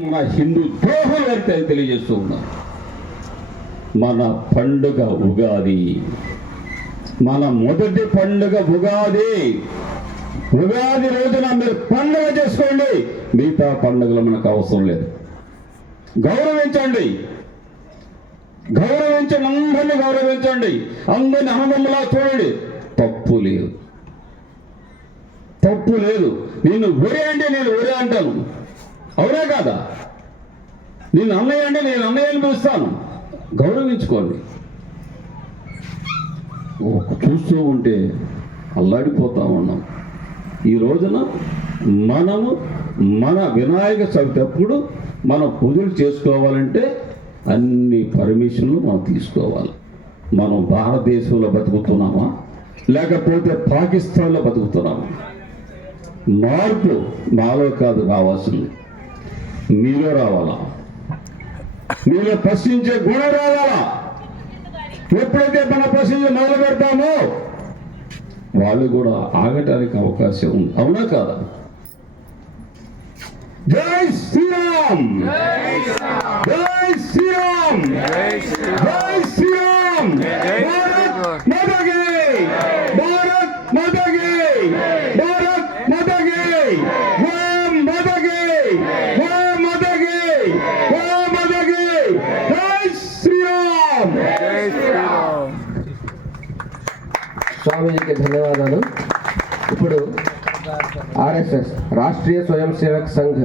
మన హిందూ ద్రోహులు అయితే తెలియజేస్తూ ఉన్నారు. మన పండుగ ఉగాది, మన మొదటి పండుగ ఉగాది. ఉగాది రోజున మీరు పండుగ చేసుకోండి, మిగతా పండుగలు మనకు అవసరం లేదు. గౌరవించండి, అందరినీ గౌరవించండి, అందరిని అన్నదమ్ములా చూడండి. తప్పు లేదు. నేను ఒరే అంటే నేను ఒరే అంటాను, అవునా కాదా? నేను అన్నయ్య అంటే నేను అన్నయ్యని పిలుస్తాను. గౌరవించుకోండి. చూస్తూ ఉంటే అల్లాడిపోతా ఉన్నాం. ఈ రోజున మనము మన వినాయక చవితి అప్పుడు మనం పూజలు చేసుకోవాలంటే అన్ని పర్మిషన్లు మనం తీసుకోవాలి. మనం భారతదేశంలో బతుకుతున్నామా లేకపోతే పాకిస్తాన్లో బతుకుతున్నామా? మార్పు మాలో కాదు రావాల్సింది, మీలో రావాలా. మీలో ప్రశ్నించే గుణం రావాలా. ఎప్పుడైతే మన ప్రశ్నించి మొదలు పెడతామో వాళ్ళు కూడా ఆగటానికి అవకాశం ఉంది, అవునా కాదా? జై శ్రీరామ్, జై శ్రీరామ్, జై శ్రీరామ్. భారత్ మాతాకి, భారత్ మాతాకి, భారత్ మాతాకి, ఓం మాతాకి, ఓం మాతాకి, ఓం మాతాకి. జై శ్రీరామ్. స్వామీజీకి ధన్యవాదాలు. ఇప్పుడు ఆర్ఎస్ఎస్ రాష్ట్రీయ స్వయం సేవక్ సంఘ్